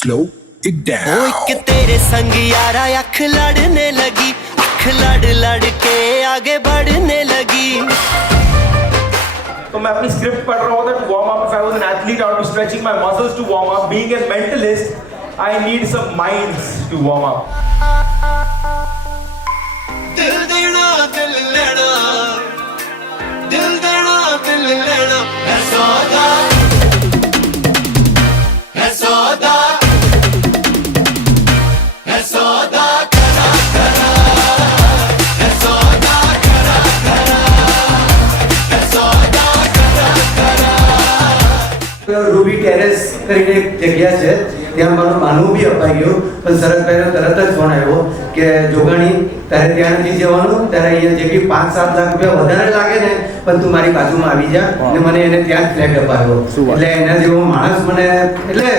slow it down. ओ एक तेरे संग यारा अख लड़ने लगी, अख लड़ लड़ के आगे बढ़ने लगी। तो मैं अपनी स्क्रिप्ट पढ़ रहा होता to warm up. If I was an athlete I would be stretching my muscles to warm up. Being a mentalist I need some minds to warm up. दिल देना दिल लेना, दिल देना दिल लेना, है सौदा है सौदा है सौदा करा करा, है सौदा करा करा, है सौदा करा करा. રૂબી ટેરેસ કરીને એક જગ્યા છે, ત્યાં મારું માનવું બી અપાઈ ગયું, પણ શરદભાઈનો તરત જ ફોન આવ્યો કે જોગાણી તારે ત્યાં નથી જવાનું, તારે અહીંયા જે બી 5-7 લાખ રૂપિયા વધારે લાગે ને પણ તું મારી બાજુમાં આવી જા. અને મને એને ત્યાં જ ફ્લેટ અપાયો. એટલે એના જેવો માણસ મને, એટલે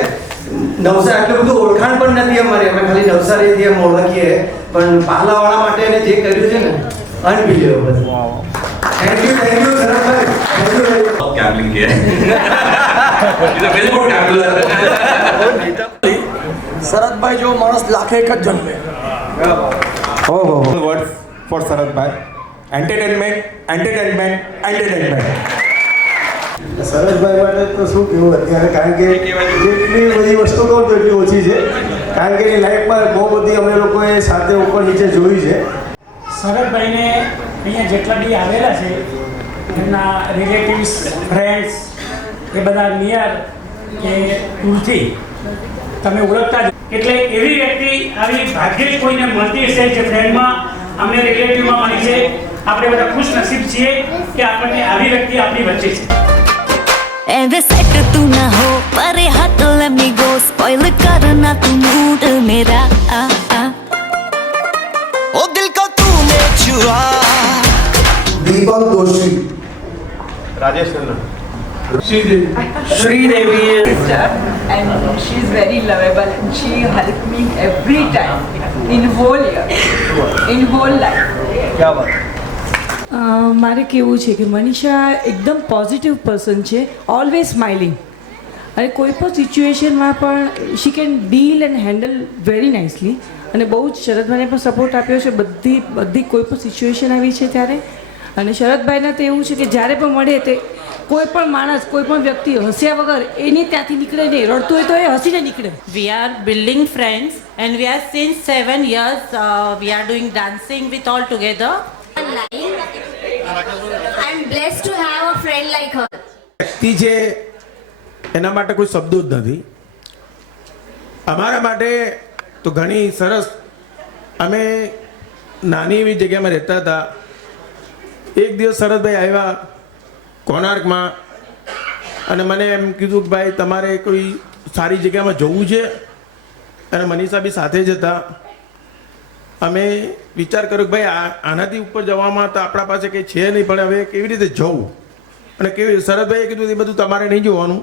નવસારી આટલું બધું ઓળખાણ પણ નથી અમારે, અમે ખાલી નવસારીથી એમ ઓળખીએ, પણ પાલાવાળા માટે એને જે કર્યું છે ને unbelievable. Thank you શરદભાઈ, thank you. Gambling किया है. He's a very good gambler. શરદભાઈ જો માણસ લાખે એક જ જન્મે. Words for Sarath Bhai. Entertainment, entertainment, entertainment. શરદભાઈ માટે તો શું કહેવું અત્યારે, કારણ કે જેટલી બધી વસ્તુ કહું તો એટલી ઓછી છે, કારણ કે એની લાઈફમાં બહુ બધી અમે લોકોએ સાથે ઉપર નીચે જોઈ છે. શરદભાઈને અહીંયા જેટલા બી આવેલા છે એમના રિલેટિવ્સ, ફ્રેન્ડ્સ, એ બધા નિયર કે દૂરથી તમે ઓળખતા જ. એટલે એવી વ્યક્તિ આવી ભાગ્યે જ કોઈને મળતી હશે જે ફ્રેન્ડમાં, અમને રિલેટિવમાં મળી છે. આપણે બધા ખુશ નસીબ છીએ કે આપણને આવી વ્યક્તિ આપણી વચ્ચે છે. And set tu na ho pare hat let me go spoil karna tu mood mera ओ दिल को तूने छुआ. દીપક Doshi, Rajesh Khanna. Sridevi and she's very lovable and she helped me every time in whole year, in whole life. क्या बात. મારે કેવું છે કે મનીષા એકદમ પોઝિટિવ પર્સન છે, ઓલવેઝ સ્માઇલિંગ, અને કોઈ પણ સિચ્યુએશનમાં પણ she can deal and handle very nicely. અને બહુ જ શરદભાઈને પણ સપોર્ટ આપ્યો છે બધી કોઈ પણ સિચ્યુએશન આવી છે ત્યારે. અને શરદભાઈને તો એવું છે કે જ્યારે પણ મળે તે કોઈ પણ માણસ, કોઈ પણ વ્યક્તિ હસ્યા વગર એની ત્યાંથી નીકળે નહીં, રડતું હોય તો એ હસીને નીકળે. We are building friends and we are since 7 years we are doing dancing with all together. I'm blessed to have a friend like her. વ્યક્તિ છે એના માટે કોઈ શબ્દો જ નથી. અમારા માટે તો ઘણી સરસ. અમે નાની એવી જગ્યામાં રહેતા હતા. એક દિવસ શરદભાઈ આવ્યા કોણાર્કમાં અને મને એમ કીધું કે ભાઈ તમારે કોઈ સારી જગ્યામાં જવું છે, અને મનીષા બી સાથે જ હતા. અમે વિચાર કર્યો કે ભાઈ આનાથી ઉપર જવામાં તો આપણા પાસે કંઈ છે નહીં, પણ હવે કેવી રીતે જવું અને કેવી. શરદભાઈએ કીધું એ બધું તમારે નહીં જોવાનું,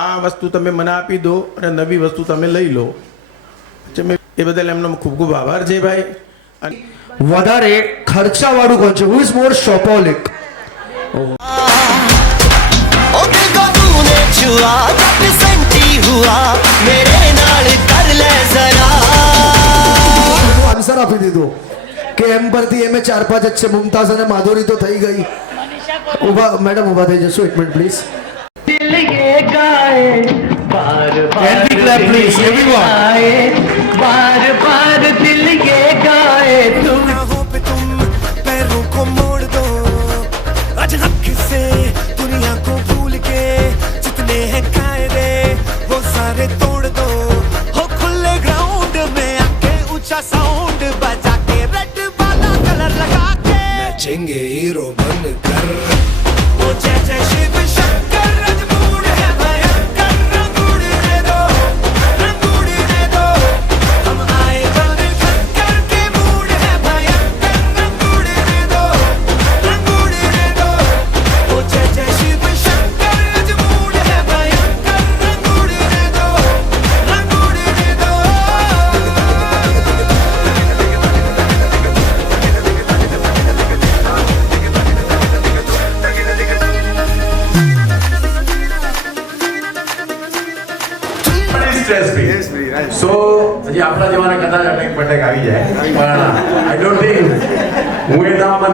આ વસ્તુ તમે મને આપી દો અને નવી વસ્તુ તમે લઈ લો. એ બદલ એમનો ખૂબ ખૂબ આભાર છે ભાઈ. વધારે ખર્ચાવાળું કોણ છે? Who is more શોપોલિક? ओ दिल को तूने छुआ, जब संटी हुआ, मेरे नाल कर ले जरा. આન્સર આપી દીધો કે એમ પરથી એમ 4-5 જ છે. મુમતાઝ અને માધુરી તો થઈ ગઈ. ઊભા મેડમ, ઊભા થઈ જશો એક મિનિટ પ્લીઝ. દિલ કે ગાય બાર બાર પ્લીઝ એવરીવન, બાર બાર દિલ કે ગાય તુમ हो पे तुम पैरों को मोड़ दो, आज हक से दुनिया को भूल के जितने हैं कायदे वो सारे तोड़ दो. हो खुले ग्राउंड में आके ऊंचा साउंड बजा के रेड वाला कलर लगा के नाचेंगे हीरो बनकर. वो जय जय शिव शंकर, रजमूड है भयंकर, रंग उड़ने दो, रंग उड़ने दो. हम आए बन खक्कर के मूड है भयंकर, रंग उड़ने दो, रंग उड़ने दो. वो जय जय शिव शंकर, रजमूड है भयंकर, रंग उड़ने दो, रंग उड़ने दो. Stress free. સો હજી આપણા જવાના કદાચ અટેક પટેક આવી જાય પણ આઈ ડોન્ટ થિંક હું એ ના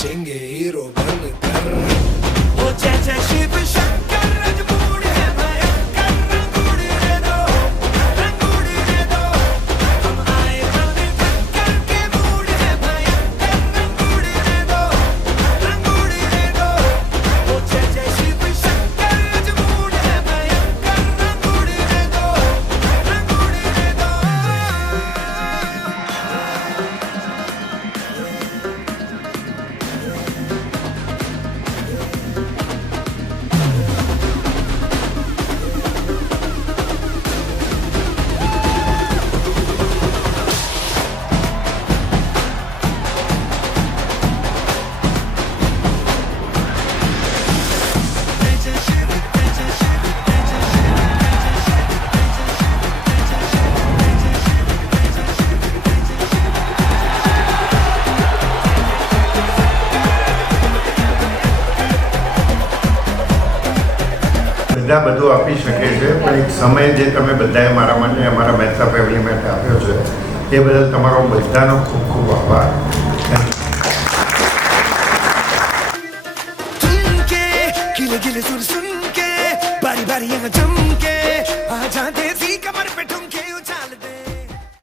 चेंगे हीरो बन कर ओ जय जय शिव शंकर रंगूड़ है भयंकर रंगूड़ रे दो हम आए बन शंकर के मूड है भयंकर रंगूड़ रे दो ओ जय जय शिव शंकर रंगूड़ है भयंकर रंगूड़ रे दो બધા બધું આપી શકે છે પણ એક સમય જે તમે બધાએ મારા માટે અમારા મહેતા ફેમિલી માટે આપ્યો છે એ બદલ તમારો બધાનો ખૂબ ખૂબ આભાર. सुन के गिले गिले सुन सुन के बारी बारी यहाँ जम के